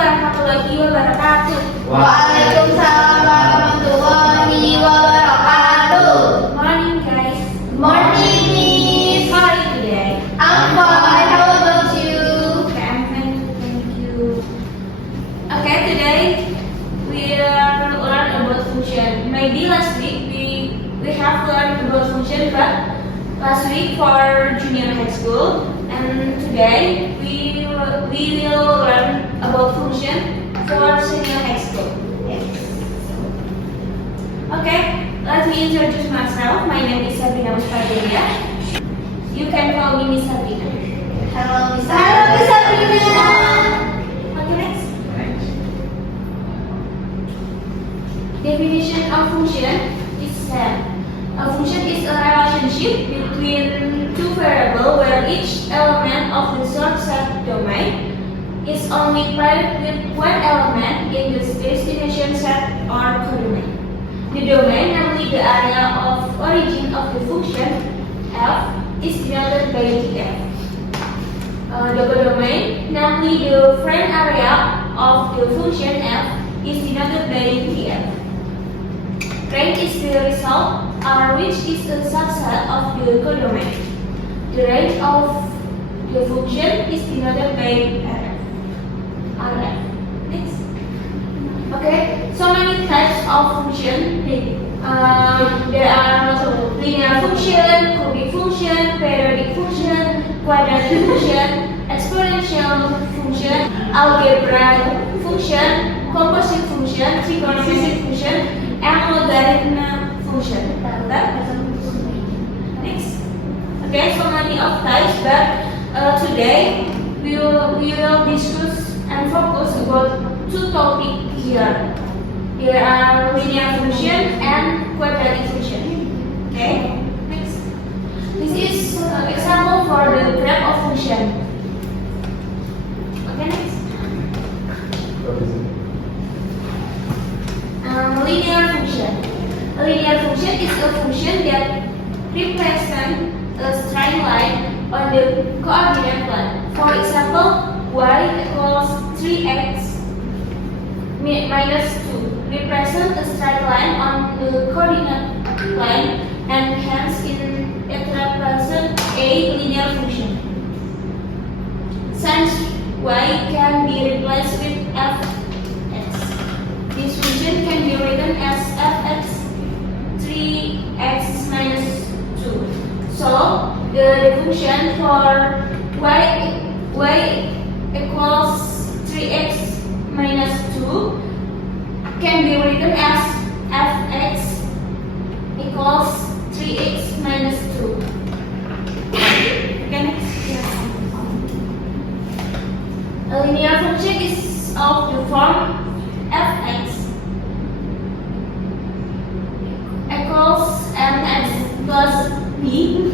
warahmatullahi wabarakatuh. Waalaikumsalam warahmatullahi wabarakatuh. Morning, guys. Morning, Miss. How are you today? I'm fine. How about you? Okay, I'm fine. Thank you. Okay, today we are learn about function. Maybe last week we have learned about function, but last week for junior high school, and today we will learn about function for senior high school. Yes. Okay, let me introduce myself. My name is Sabrina Muhammadiyah. You can call me Miss Sabrina. Hello, Miss. Hello, Miss Sabrina. Okay, next. Definition of function is that a function is a relationship between two variables where each element of the short set domain is only paired with one element in the destination set or codomain. The domain, namely the area of origin of the function f, is denoted by df. The codomain, namely the frame area of the function f, is denoted by df. Range is the result R, which is a subset of the codomain. The range of the function is denoted by Rf. Next. Okay, so many types of function. There are also linear function, cubic function, periodic function, quadratic function, exponential function, algebraic function, composite function, trigonometric function, and logarithm function. Next. Okay, so many of types, but today we will discuss and focus about two topics here. There are linear function and quadratic function. Okay. Next. This is example for the graph of function. Okay. Next. Linear function. A linear function is a function that represents a straight line on the coordinate plane. For example, y equals 3x minus 2 represents a straight line on the coordinate plane, and hence it represents a linear function. Since y can be replaced with fx, this function can be written as fx 3x minus 2. So the function for y equals 3x minus 2 can be written as fx equals 3x minus 2. Okay, next. A linear function is of the form fx equals mx plus b,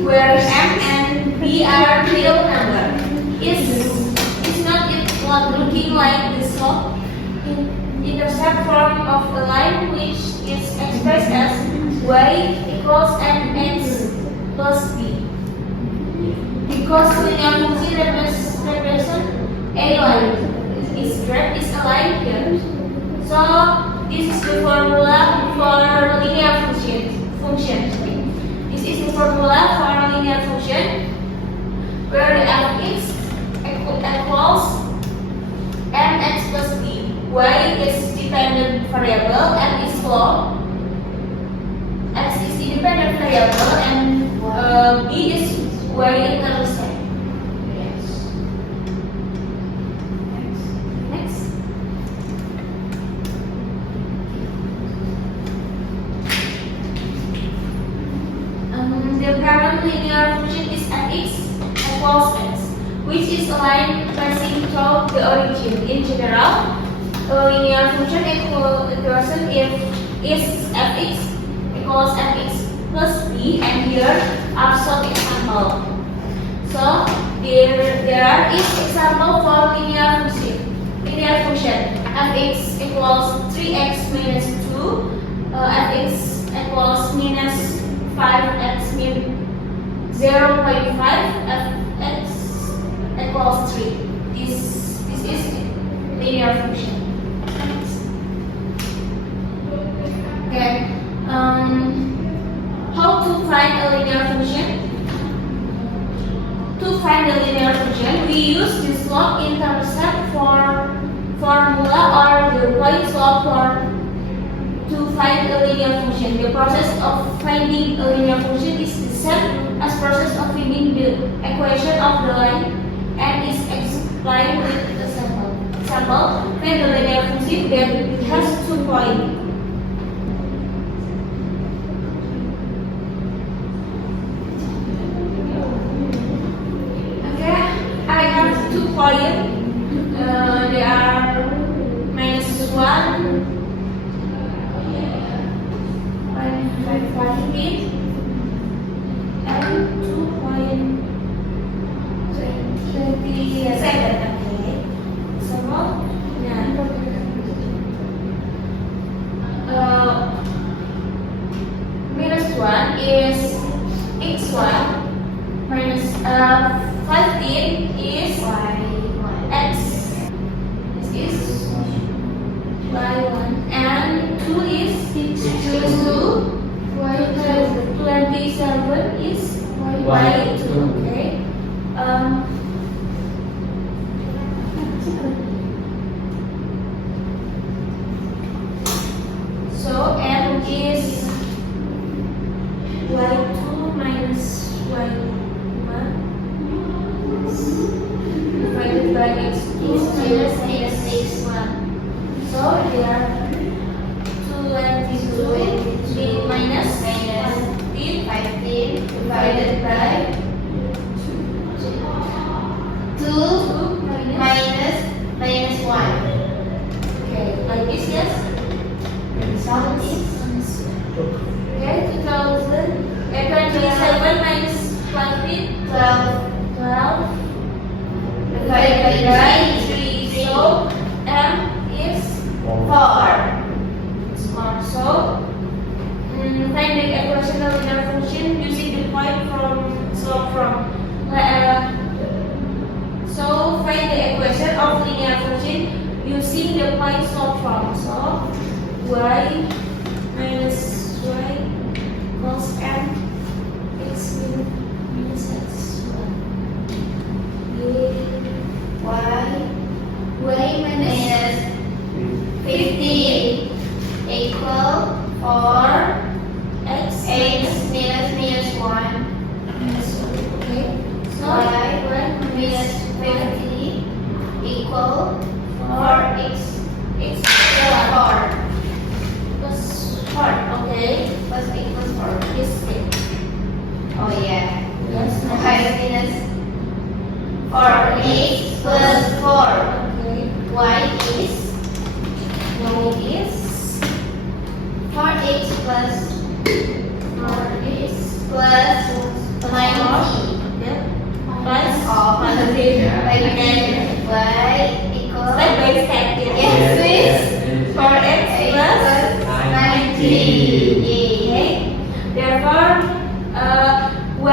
where m and b are real numbers. Is not it looking like the slope intercept form of a line, which is expressed as y equals mx plus b. Because linear function represents a line, its graph is a line here. So this is the formula for linear function. This is the formula for linear function, where the fx equals mx plus b. Y is dependent variable and is long. X is independent variable and b is y intercept. Yes. Next. The parent linear function is fx equals x, which is a line passing through the origin. In general, a linear function equation is fx equals mx plus b, and here are some examples. So there is example for linear function. Fx equals 3x minus 2, fx equals minus 5x min 0.5, fx equals 3. This is linear function. Okay. How to find a linear function? To find the linear function, we use the slope-intercept formula or the point slope to find a linear function. The process of finding a linear function is the same as process of finding the equation of the line and is explained with the sample. Find the linear function that has 2 points. I have 2 points. They are -1, 5 and 2.27. Okay. So, -1 is x1 minus 15 is x. This is y1 and 2 is 2. 27 is y2. Okay. So m is y2 minus y1 divided by x minus x1. So here 22 minus 15 divided by 2 minus 1. okay, like this, yes. Result is Okay, 27 minus 15 12 divided by 3. So m is 4. smart. So find the equation of linear function using the point slope from. So find the equation of linear function using the point slope from. So y minus y equals m x minus x1. Y minus 15 equal 4 X minus 1. Okay. So Y minus 50 equal 4x x 4 plus 4. Okay. plus equals 4. Is it? Oh yeah. Yes. Y minus 4x plus 4. Okay. Y is Y is 4x plus 4x plus 90. yeah. Plus Oh, positive. Again, y equals step by step. yes, please. 4x plus 90. Okay. Therefore, y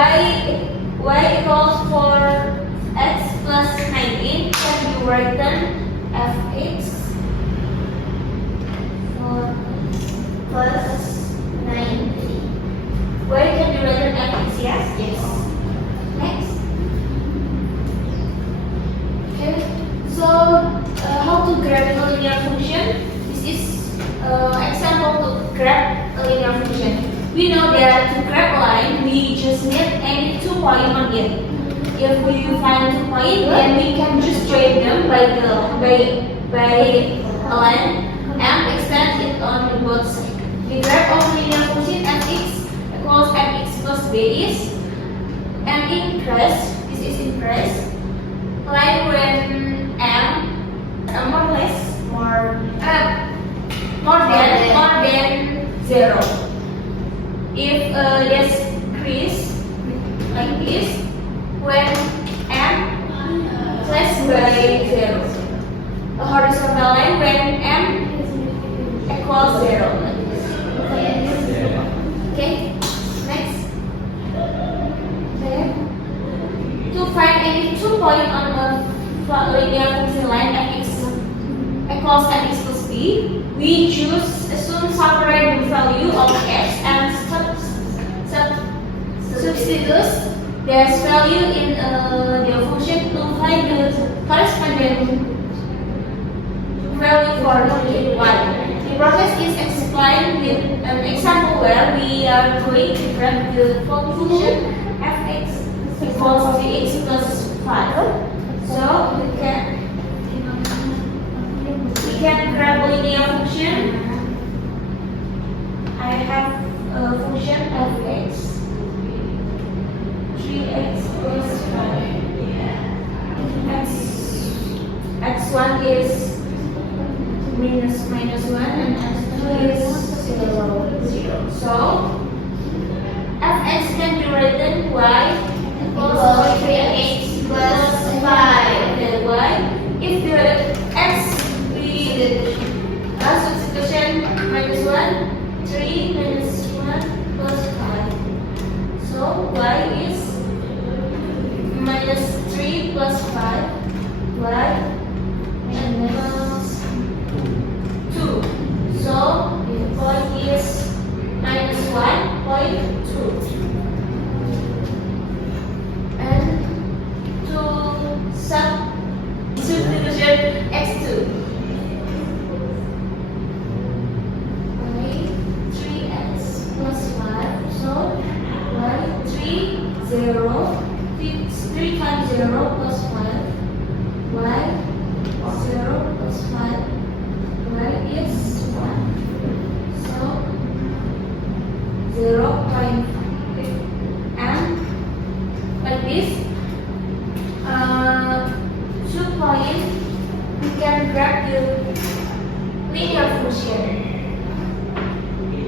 equals 4x plus 19 can be written fx 4 Plus 90. y can be written fx, yes? Yes. Next. Okay. So, how to graph a linear function? This is example to graph a linear function. We know that to graph a line, we just need any 2 points on it. If we find 2 points, then we can just join them by a line and extend it on both sides. The graph of linear function fx equals fx plus b is m increase. This is increase. Line when m more or less more than 0. If this increase like this when m less by 0. A horizontal line when m equals 0. Okay, next. Okay. To find any 2 points on a linear function line fx equals n is equals b, we assume separate the value of x and substitute this value in the function to find the corresponding value for function y. The process is explained with an example where we are going to graph the function fx equals 3x plus 5. So we can grab linear function. I have a function fx 3x plus 5. X1 is minus 1 and x2 is 0. So fx can be written y equals 3x plus 5. Then y, if the x we substitution minus 1, 3 minus 1 plus 5. So y is minus 3 plus 5. Y minus 2. So the point is minus 1.2. And to substitution x2. 3x plus 5. So y 3 times 0 plus 5. Y 0 plus 5. Y is 1. So 0.5. And like this, 2 points, we can grab the linear function.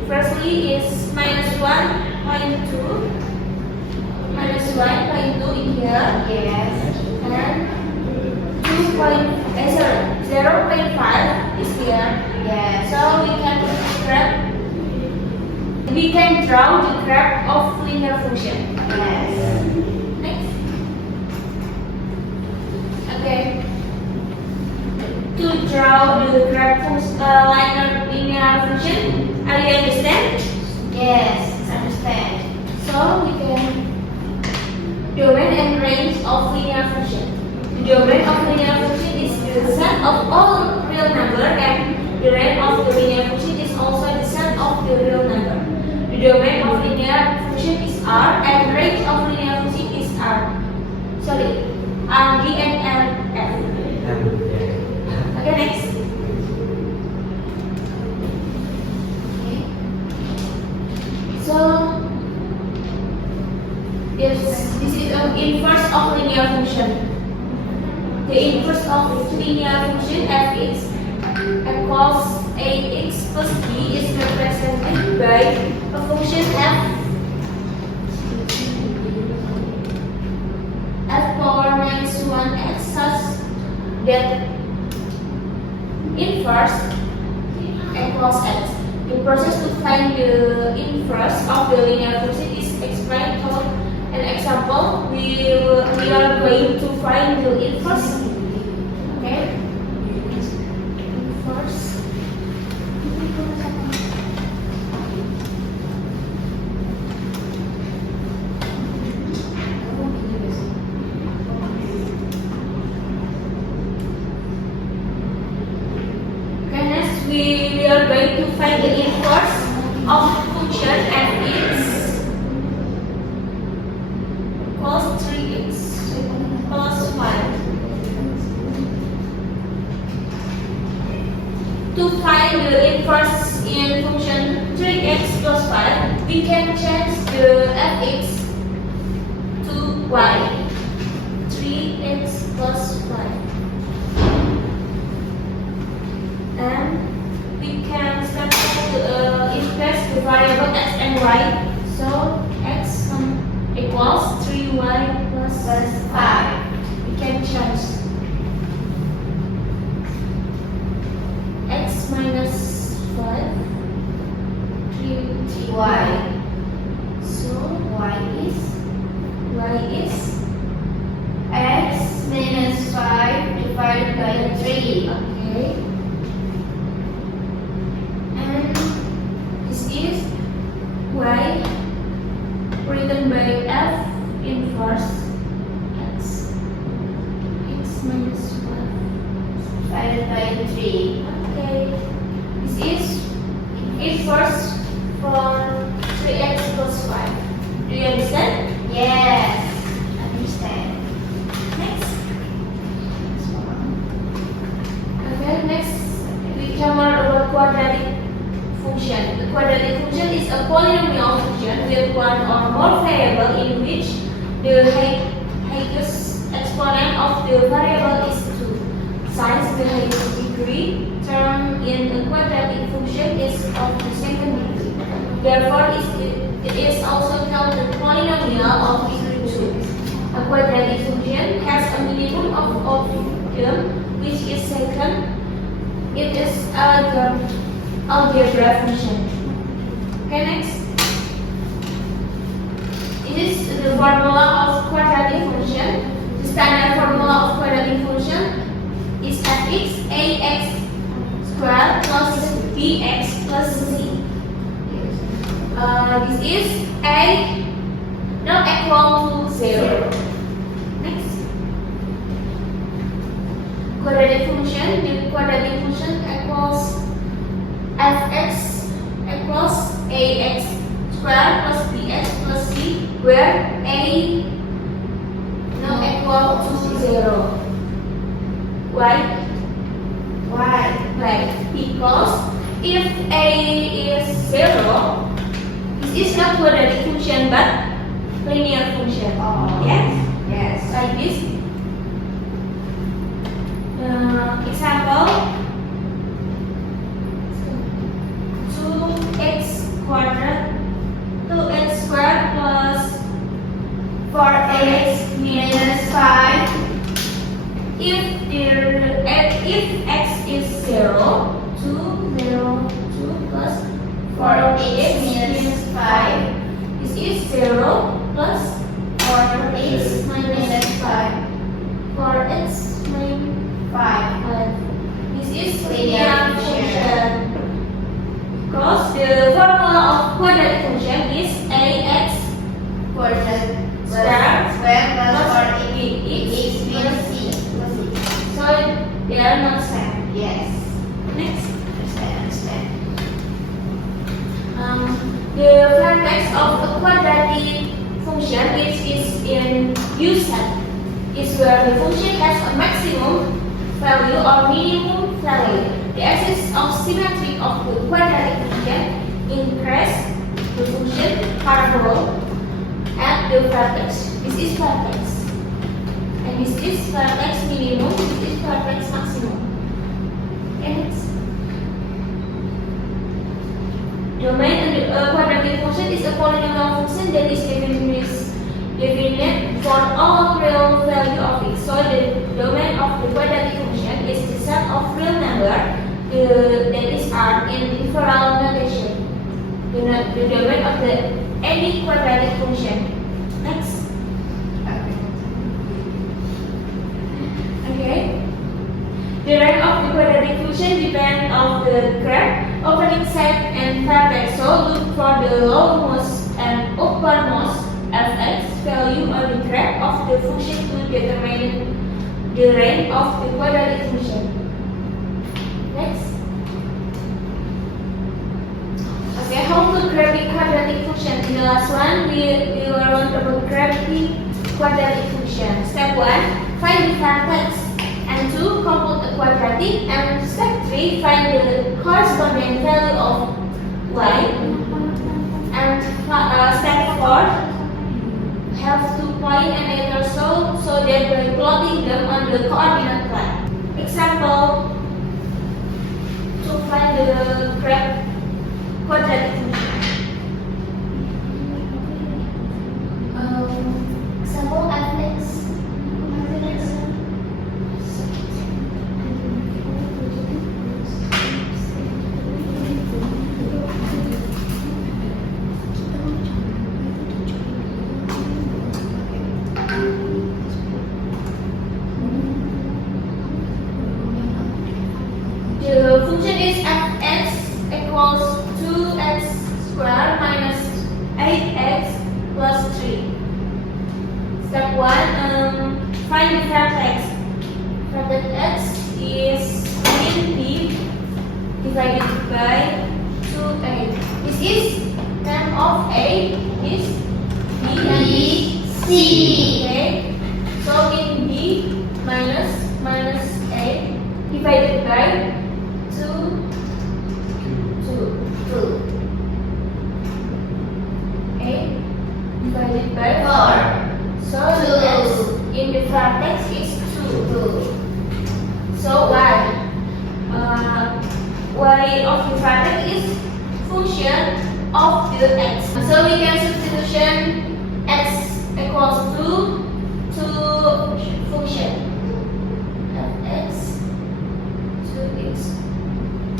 Firstly is minus 1.2. Minus 1.2 in here. Yes. And 0.5 is here. Yes. So we can draw the graph of linear function. Yes. Next. Okay. To draw the graph linear function, are you understand? Yes. Understand. So we can domain and range of linear function. The domain of linear function is the set of all real number, and the range of the linear function is also the set of the real number. The domain of linear function is R, and range of linear function is R. Sorry, R, D, and F. Okay, next. Okay. So this is an inverse of linear function. The inverse of linear function fx equals 8x plus b is represented by a function f power minus 1x such that inverse equals x. The process to find the inverse of the linear function is explained through an example. We are going to find the inverse. Okay. Inverse. Okay, next we are going to find the inverse of function fx equals 3x plus 5. To find the inverse in function 3x plus 5, we can change the fx to y. 3x plus 5. And we can inverse the variable x and y. So x equals 3y plus 5. We can change x minus 5, 3y. So y is X minus 5 divided by 3. okay. it first from 3x plus 5. Do you understand? Yes. Understand. Next. Okay, next we come on about quadratic function. The quadratic function is a polynomial function with one or more variable in which the highest exponent of the variable is 2. Since the highest degree term in a quadratic function is of the second degree, therefore it is also called the polynomial of degree 2. A quadratic function has a minimum of term which is second. It is algebra function. Okay, next. It is the formula of quadratic function. The standard formula of quadratic function is fx ax squared plus bx plus c. This is a not equal to 0. Next. Quadratic function. The quadratic function equals fx equals ax squared plus bx plus c, where a not equal to 0. Why? Because if a is 0, this is not quadratic function but linear function. Yes. Like this. Example: 2x squared plus 4x minus 5. If x is 0, 2 plus 4x minus 5. This is 0 plus 4x minus 5. 4x minus 5. This is linear function. Because the formula of quadratic function is ax squared plus 4x minus c. So they are not same. Yes. Next. Understand. The vertex of a quadratic function which is in U set is where the function has a maximum value or minimum value. The axis of symmetry of the quadratic function increase the function parabola at the vertex. This is vertex. And this is vertex minimum, this is vertex maximum. And domain of the quadratic function is a polynomial function that is definite for all real value of x. So the domain of the quadratic function is the set of real number that is R in integral notation. The domain of any quadratic function. Next. Okay. The rank of the quadratic function depends on the graph, opening set, and vertex. So look for the lowermost and uppermost fx value on the graph of the function to determine the rank of the quadratic function. Next. Okay, how to graph the quadratic function? In the last one, we learned about graphing quadratic function. Step 1, find the vertex. And 2, compute a quadratic. And step 3, find the corresponding value of y. And step 4, have to point and intercept so that by plotting them on the coordinate line. Example: to find the graph quadratic function. Example fx. The function is fx Univertex is 2. 2. So y of Univertex is function of the x. So we can substitution x equals to function f(x) 2x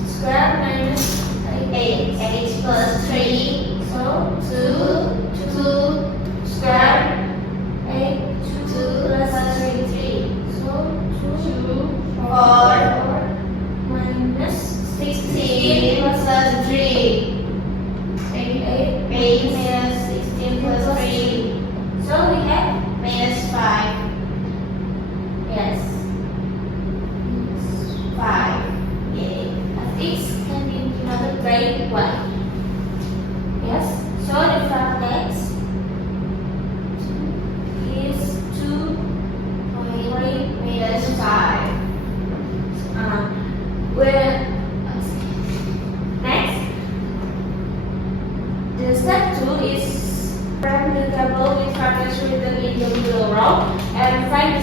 square minus 8. 8 plus 3. so 2. 2 square 8 2 plus plus 3 3. so 2 4 minus 16 plus 3. 8 8 minus 16 plus 3. so we have Minus 5. yes 5. Yay. x can be divided by y. Yes, so the vertex is 2 y Minus 5. where next the step 2 is from the table with vertex written in the middle row and find the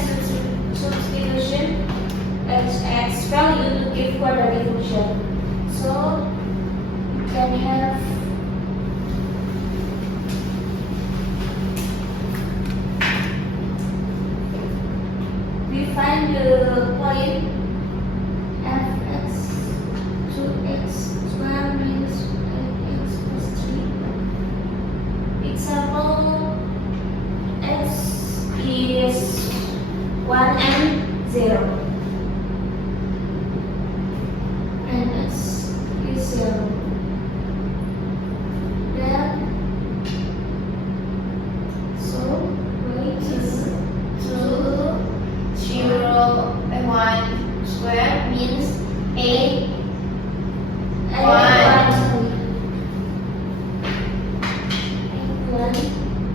substitution x value to give quadratic function. So you can have we find the point f(x) 2x square minus 8x plus 3. Example x is 1 and 0. And x is 0. Then so y is 2, 0, and 1 square means 8.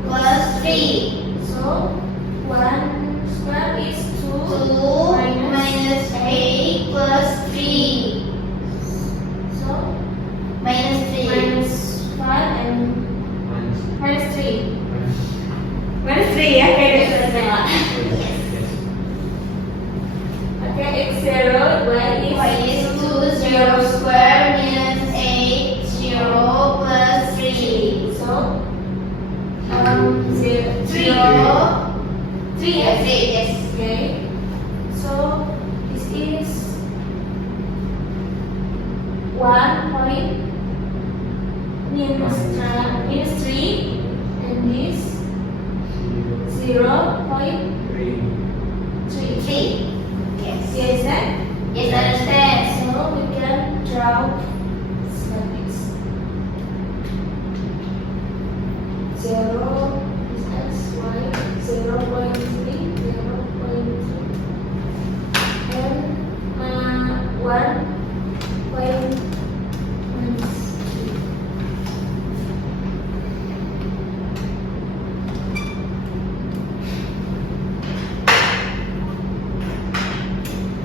Plus 3. So 1 square is 2 2 minus 8 plus 3. So Minus 3. minus 5 and minus 3. Minus 3 ya, kayak okay, x0 Y is 2, 0 square minus 8, 0 plus 3. So 0, 3 yes, 3, yes. Okay. So this is 1 point minus 3 and this 0.3. 3. Yes. Yes, that? Yes, understand. So we can draw like this. 0 is x, y, 0.3, 0.3. And 1 point minus 3.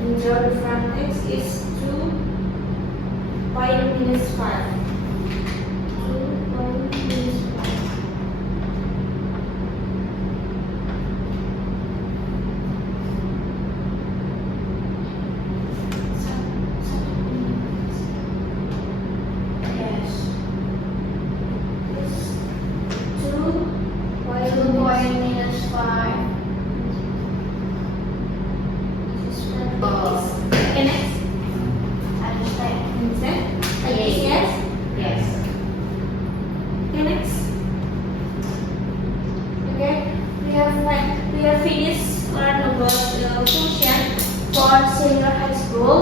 And draw the front x is 2 point minus 5. 2 point minus 5. Yes. This 2 point 2 point minus 5. This is what Oh. it is. Okay, next. Understand. Understand? Like this, Yes. yes? Yes. Okay, next. Okay, we have finished learn about the function for senior high school.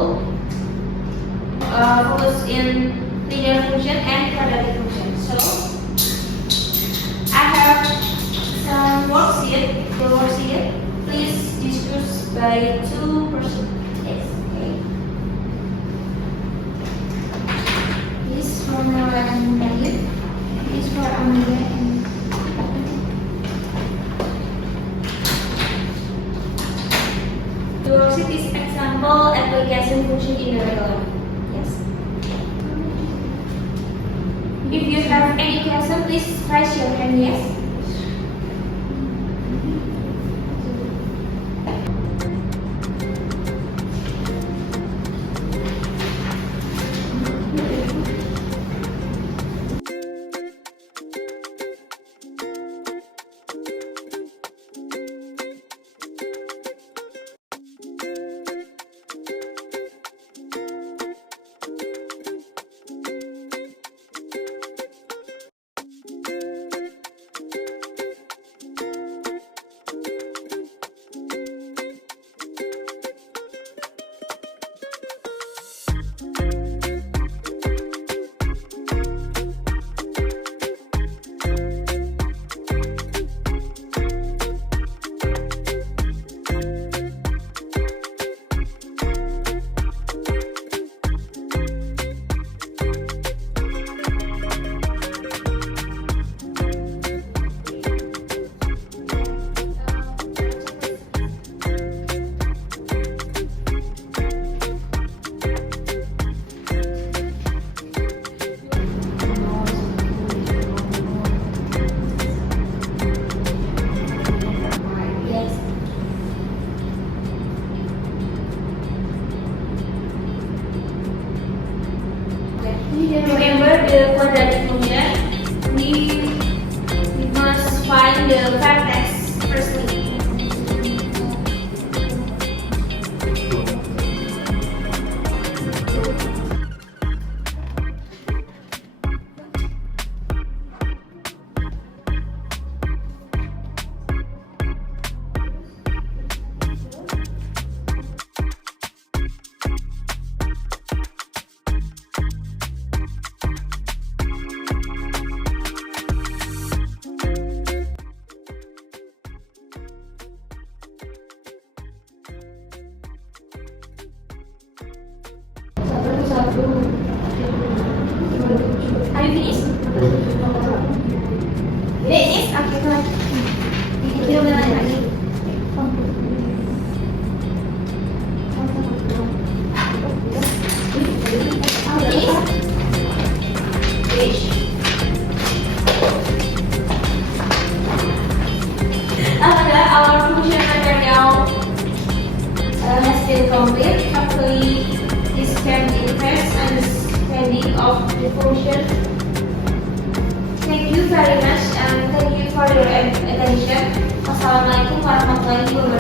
Focus in linear function and quadratic function. So I have some worksheet. The worksheet, please discuss by 2 persons. Yes, okay. This for Noah and David. This for Amelia and the worksheet is example application function in the regular. Yes. If you have any question, please raise your hand. Yes. remember the quadratic function, we must find the vertex firstly. Are you finished? Finish? Okay, go ahead. Kita ulang lagi. Finish? Apabila our function material has been complete, hopefully this can increase understanding of the function. Thank you very much and thank you for your attention. Wassalamualaikum warahmatullahi wabarakatuh.